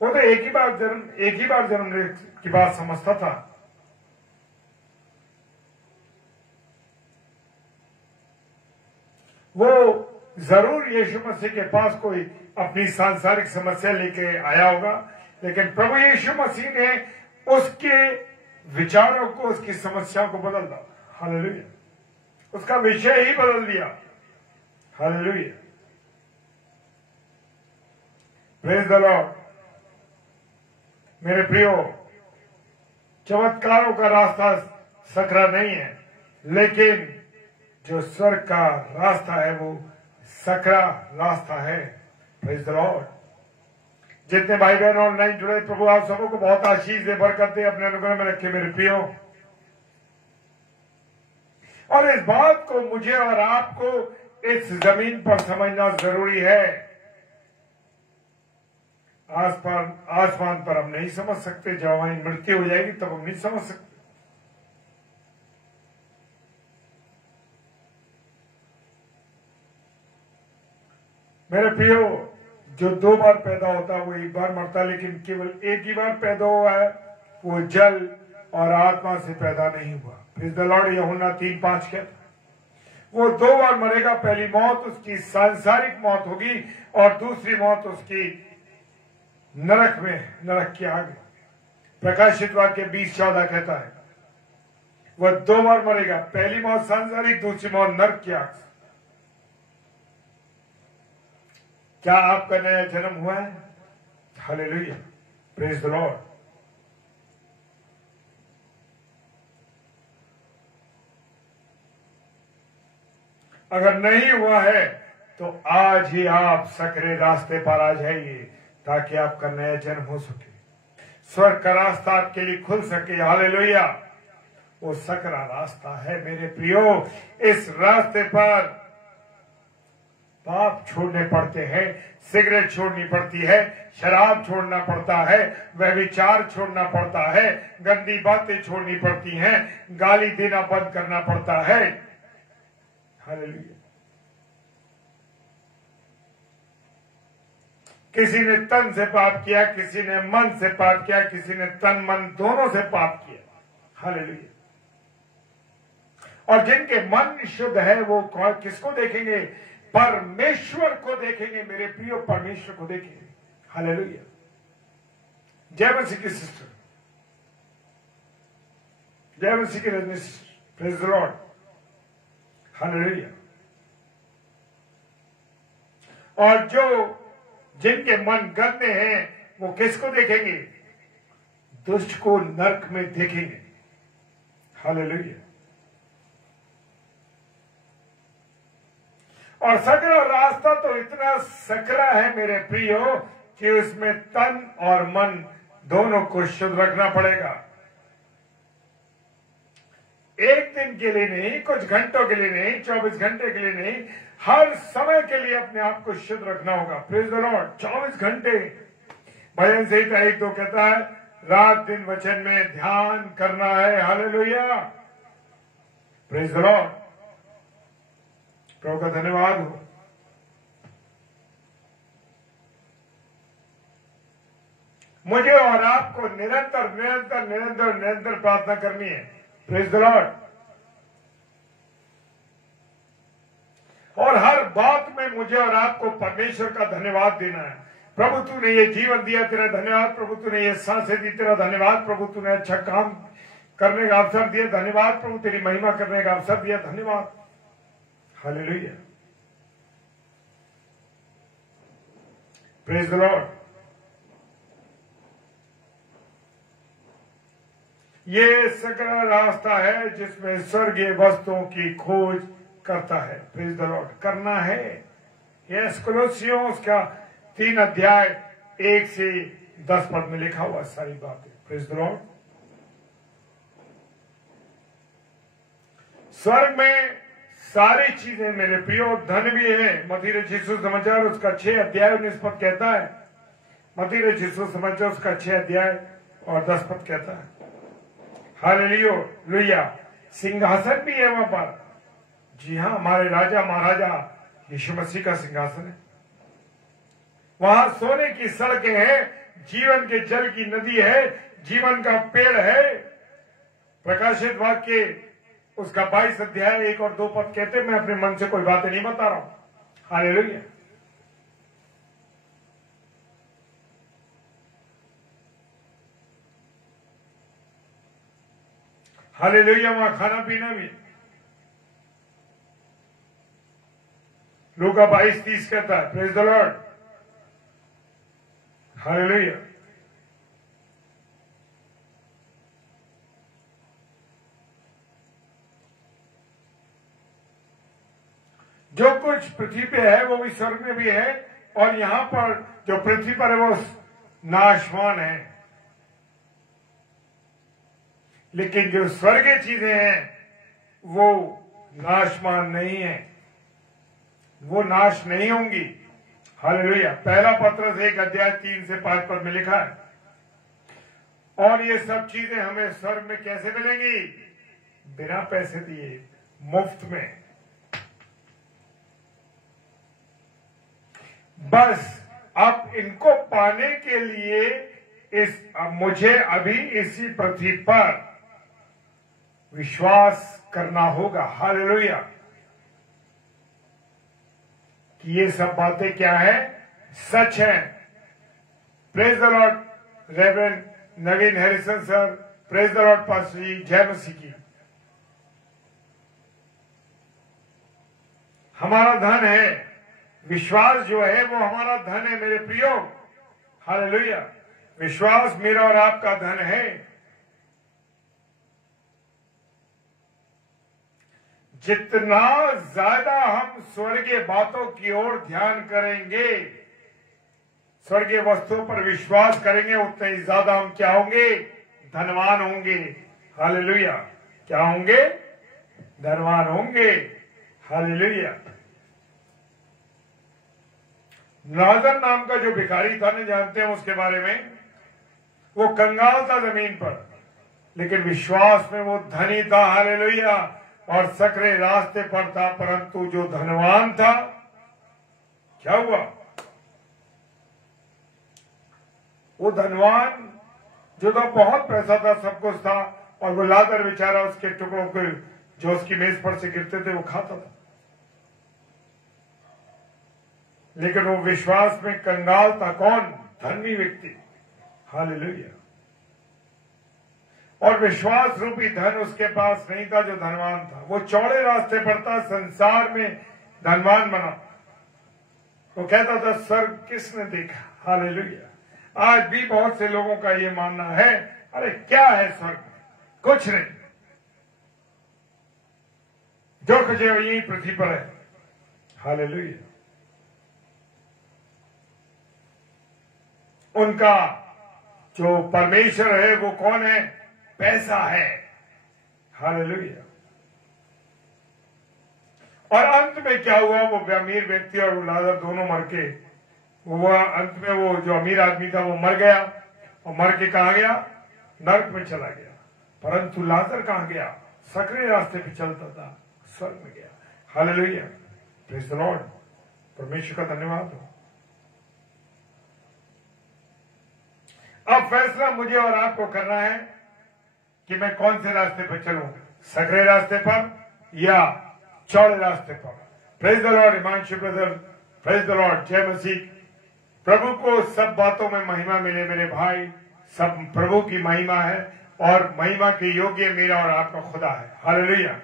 वो तो एक ही बार जन्म लेने की बात समझता था। वो जरूर यीशु मसीह के पास कोई अपनी सांसारिक समस्या लेके आया होगा, लेकिन प्रभु यीशु मसीह ने उसके विचारों को, उसकी समस्याओं को बदल दिया। हालेलुया। उसका विषय ही बदल दिया। Hallelujah, praise the Lord. मेरे प्रियो, चमत्कारों का रास्ता सकरा नहीं है, लेकिन जो स्वर्ग का रास्ता है वो सकरा रास्ता है। Praise the Lord. जितने भाई बहन ऑनलाइन जुड़े, प्रभु आप सबों को बहुत आशीष दे, बरकत दे, अपने अनुग्रह में रखे मेरे प्रियो। और इस बात को मुझे और आपको इस जमीन पर समझना जरूरी है। आसमान पर हम नहीं समझ सकते, जब हमारी मृत्यु हो जाएगी तब हम नहीं समझ सकते। मेरे प्रियो, जो दो बार पैदा होता है वो एक बार मरता है, लेकिन केवल एक ही बार पैदा हुआ है, वो जल और आत्मा से पैदा नहीं हुआ। Praise the Lord. यूहन्ना 3:5 कहता वो दो बार मरेगा। पहली मौत उसकी सांसारिक मौत होगी और दूसरी मौत उसकी नरक में, नरक की आग में। प्रकाशित वाक्य 20:14 कहता है वह दो बार मरेगा, पहली मौत सांसारिक, दूसरी मौत नरक की आग से। क्या आपका नया जन्म हुआ है? Hallelujah, praise the Lord. अगर नहीं हुआ है तो आज ही आप सकरे रास्ते पर आ जाइए ताकि आपका नया जन्म हो सके, स्वर्ग का रास्ता आपके लिए खुल सके। हालेलुया। वो सकरा रास्ता है मेरे प्रियो। इस रास्ते पर पाप छोड़ने पड़ते हैं, सिगरेट छोड़नी पड़ती है, शराब छोड़ना पड़ता है, व्यभिचार छोड़ना पड़ता है, गंदी बातें छोड़नी पड़ती हैं, गाली देना बंद करना पड़ता है। हालेलुया। किसी ने तन से पाप किया, किसी ने मन से पाप किया, किसी ने तन मन दोनों से पाप किया। हालेलुया। और जिनके मन शुद्ध है वो किसको देखेंगे? परमेश्वर को देखेंगे मेरे प्रियो, परमेश्वर को देखेंगे। हालेलुया। जय मसीह की सिस्टर, जय मसीह की Rajni sister, praise the Lord. Hallelujah. और जिनके मन गंदे हैं वो किसको देखेंगे? दुष्ट को नरक में देखेंगे। हालेलुया। और सकरा रास्ता तो इतना सकरा है मेरे प्रियो कि उसमें तन और मन दोनों को शुद्ध रखना पड़ेगा। एक दिन के लिए नहीं, कुछ घंटों के लिए नहीं, 24 घंटे के लिए नहीं, हर समय के लिए अपने आप को शुद्ध रखना होगा। Praise the Lord. 24 घंटे भजन संहिता 1:2 कहता है, रात दिन वचन में ध्यान करना है। हालेलुया। Praise the Lord. प्रभु का धन्यवाद हो। मुझे और आपको निरंतर निरंतर निरंतर निरंतर प्रार्थना करनी है। Praise the Lord. और हर बात में मुझे और आपको परमेश्वर का धन्यवाद देना है। प्रभु तूने ये जीवन दिया, तेरा धन्यवाद। प्रभु तूने ये सांसें दी, तेरा धन्यवाद। प्रभु तूने अच्छा काम करने का अवसर दिया, धन्यवाद। प्रभु तेरी महिमा करने का अवसर दिया, धन्यवाद। हालेलुया। Praise the Lord. ये सकरा रास्ता है जिसमें स्वर्गीय वस्तुओं की खोज करता है। Praise the Lord. करना है। यस, कोलोसियों उसका 3 अध्याय 1 से 10 पद में लिखा हुआ सारी बातें। Praise the Lord. स्वर्ग में सारी चीजें मेरे प्रियो धन भी है। मत्ती रचित सुसमाचार उसका 6 अध्याय 19 पद कहता है। मत्ती रचित सुसमाचार उसका 6 अध्याय और 10 पद कहता है। हालेलुया। सिंहासन भी है वहां पर। जी हाँ, हमारे राजा महाराजा यीशु मसीह का सिंहासन है। वहां सोने की सड़कें हैं, जीवन के जल की नदी है, जीवन का पेड़ है। प्रकाशित वाक्य उसका 22 अध्याय 1 और 2 पद कहते, मैं अपने मन से कोई बातें नहीं बता रहा हूं। हालेलुया। हालेलुया। वहां खाना पीना भी। लूका 22:30 कहता है। Praise the Lord. हालेलुया। जो कुछ पृथ्वी पे है वो भी स्वर्ग में भी है, और यहां पर जो पृथ्वी पर है वो नाशवान है, लेकिन जो स्वर्गीय चीजें हैं वो नाशवान नहीं है, वो नाश नहीं होंगी। हालेलुया। पहला पत्रस 1 अध्याय 3 से 5 पद में लिखा है, और ये सब चीजें हमें स्वर्ग में कैसे मिलेंगी? बिना पैसे दिए, मुफ्त में। बस अब इनको पाने के लिए मुझे अभी इसी पृथ्वी पर विश्वास करना होगा। हालेलुया। कि ये सब बातें क्या है? सच है। Praise the Lord reverend Naveen Harrison sir. Praise the Lord pastor ji. जय मसीह की। हमारा धन है विश्वास, जो है वो हमारा धन है मेरे प्रियो। हालेलुया। विश्वास मेरा और आपका धन है। जितना ज्यादा हम स्वर्गीय बातों की ओर ध्यान करेंगे, स्वर्गीय वस्तुओं पर विश्वास करेंगे, उतने ही ज्यादा हम क्या होंगे? धनवान होंगे। हालेलुया। क्या होंगे? धनवान होंगे। हालेलुया। नाजर नाम का जो भिखारी था, नहीं जानते हैं उसके बारे में, वो कंगाल था जमीन पर, लेकिन विश्वास में वो धनी था। हालेलुया। और सकरे रास्ते पर था, परंतु जो धनवान था, क्या हुआ? वो धनवान जो था, बहुत पैसा था, सब कुछ था, और वो लादर बेचारा उसके टुकड़ों को जो उसकी मेज पर से गिरते थे वो खाता था। लेकिन वो विश्वास में कंगाल था। कौन? धनी व्यक्ति। हालेलुया। और विश्वास रूपी धन उसके पास नहीं था जो धनवान था। वो चौड़े रास्ते पर था, संसार में धनवान बना। वो कहता था स्वर्ग किसने देखा? हालेलुया। आज भी बहुत से लोगों का ये मानना है, अरे क्या है स्वर्ग में? कुछ नहीं, जो कुछ है यही पृथ्वी पर है। हालेलुया। उनका जो परमेश्वर है वो कौन है? पैसा है। हालेलुया। और अंत में क्या हुआ, वो अमीर व्यक्ति और वो लाजर दोनों मर के, वो अंत में वो जो अमीर आदमी था वो मर गया, और मर के कहा गया, नरक में चला गया। परंतु लाजर कहां गया, सकरे रास्ते पे चलता था, स्वर्ग में गया। Hallelujah, praise the Lord. परमेश्वर का धन्यवाद हो। अब फैसला मुझे और आपको करना है कि मैं कौन से रास्ते पर चलूं, सकरे रास्ते पर या चौड़े रास्ते पर। Praise the Lord Himanshu brother, praise the Lord, जय मसीह। प्रभु को सब बातों में महिमा मिले मेरे भाई, सब प्रभु की महिमा है और महिमा के योग्य मेरा और आपका खुदा है। हालेलुया।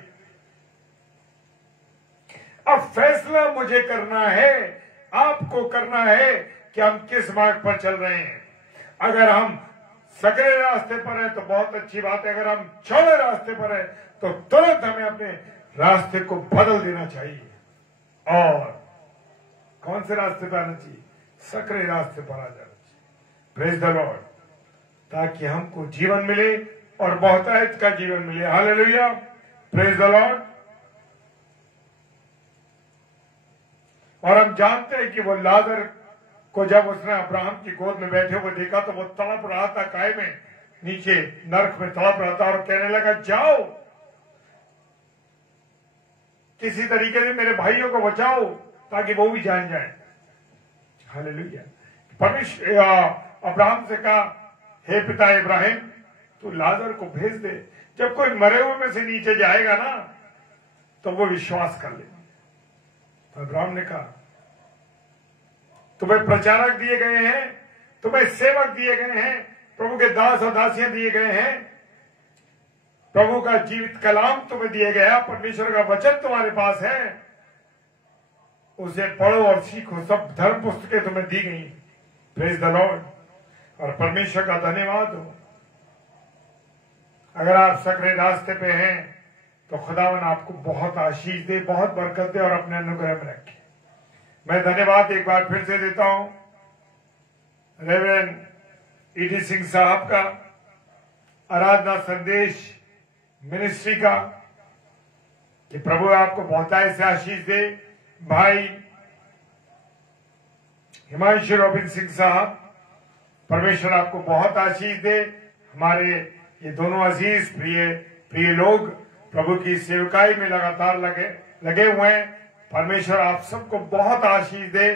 अब फैसला मुझे करना है, आपको करना है कि हम किस मार्ग पर चल रहे हैं। अगर हम सकरे रास्ते पर हैं तो बहुत अच्छी बात है, अगर हम चौड़े रास्ते पर हैं तो तुरंत हमें अपने रास्ते को बदल देना चाहिए और कौन से रास्ते पर आना चाहिए, सकरे रास्ते पर आ जाना चाहिए। प्रेज़ द लॉर्ड, ताकि हमको जीवन मिले और बहुतायत का जीवन मिले। Hallelujah, praise the Lord. और हम जानते हैं कि वो लाजर को जब उसने अब्राहम की गोद में बैठे हुए देखा तो वो तड़प रहा था, काय में, नीचे नरक में तड़प रहा था और कहने लगा, जाओ किसी तरीके से मेरे भाइयों को बचाओ ताकि वो भी जान जाए। हालेलुया। परमेश्वर अब्राहम से कहा, हे पिता इब्राहिम, तू लाजर को भेज दे, जब कोई मरे हुए में से नीचे जाएगा ना तो वो विश्वास कर ले। तो अब्राहम ने कहा, तुम्हें प्रचारक दिए गए हैं, तुम्हें सेवक दिए गए हैं, प्रभु के दास और दासियां दिए गए हैं, प्रभु का जीवित कलाम तुम्हें दिया गया, परमेश्वर का वचन तुम्हारे पास है, उसे पढ़ो और सीखो, सब धर्म पुस्तकें तुम्हें दी गई। Praise the Lord. और परमेश्वर का धन्यवाद हो। अगर आप सकरे रास्ते पे हैं तो खुदावन आपको बहुत आशीष दे, बहुत बरकत दे और अपने अनुग्रह में रखे। मैं धन्यवाद एक बार फिर से देता हूं रेवरेंड ईडी सिंह साहब का, आराधना संदेश मिनिस्ट्री का, कि प्रभु आपको बहुतायत से आशीष दे। भाई हिमांशु रॉबिन सिंह साहब, परमेश्वर आपको बहुत आशीष दे। हमारे ये दोनों अजीज प्रिय लोग प्रभु की सेवकाई में लगातार लगे हुए हैं। परमेश्वर आप सबको बहुत आशीष दे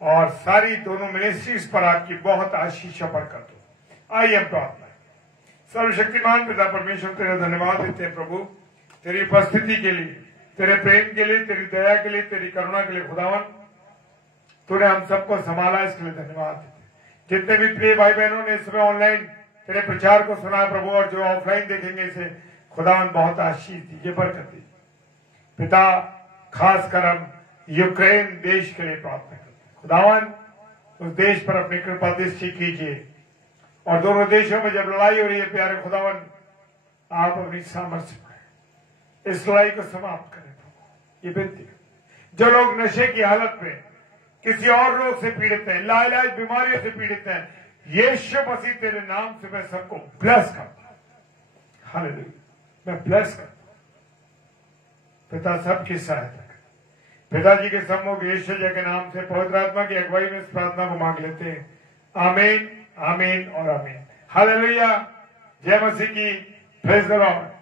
और सारी दोनों मिनिस्ट्रीज पर आपकी बहुत आशीष बरकत हो। आइए हम प्रार्थना। सर्वशक्तिमान पिता परमेश्वर, तेरा धन्यवाद देते हैं प्रभु, तेरी उपस्थिति के लिए, तेरे प्रेम के लिए, तेरी दया के लिए, तेरी करुणा के लिए। खुदावन, तूने हम सबको संभाला, इसके लिए धन्यवाद देते। जितने भी प्रिय भाई बहनों ने इस समय ऑनलाइन तेरे प्रचार को सुना प्रभु, और जो ऑफलाइन देखेंगे इसे, खुदावन बहुत आशीष दीजिए, बरकत दीजिए पिता। खास कर हम यूक्रेन देश के लिए प्रार्थना करते हैं। खुदावन, उस देश पर अपनी कृपा दृष्टि कीजिए, और दोनों देशों में जब लड़ाई हो रही है प्यारे खुदावन, आप अपनी सामर्थ्य में इस लड़ाई को समाप्त करें प्रभु, ये विनती। जो लोग नशे की हालत में, किसी और रोग से पीड़ित हैं, लाइलाज बीमारियों से पीड़ित हैं, यीशु मसीह तेरे नाम से मैं सबको ब्लेस करता हूं। हालेलुया, मैं ब्लेस करता हूं पिता, सबकी सहायता करें। पिताजी के सम्मुख यीशु जी के नाम से पवित्र आत्मा की अगुवाई में इस प्रार्थना को मांग लेते हैं। आमीन, आमीन और आमीन। हालेलुया, जय मसीह की। Praise the Lord.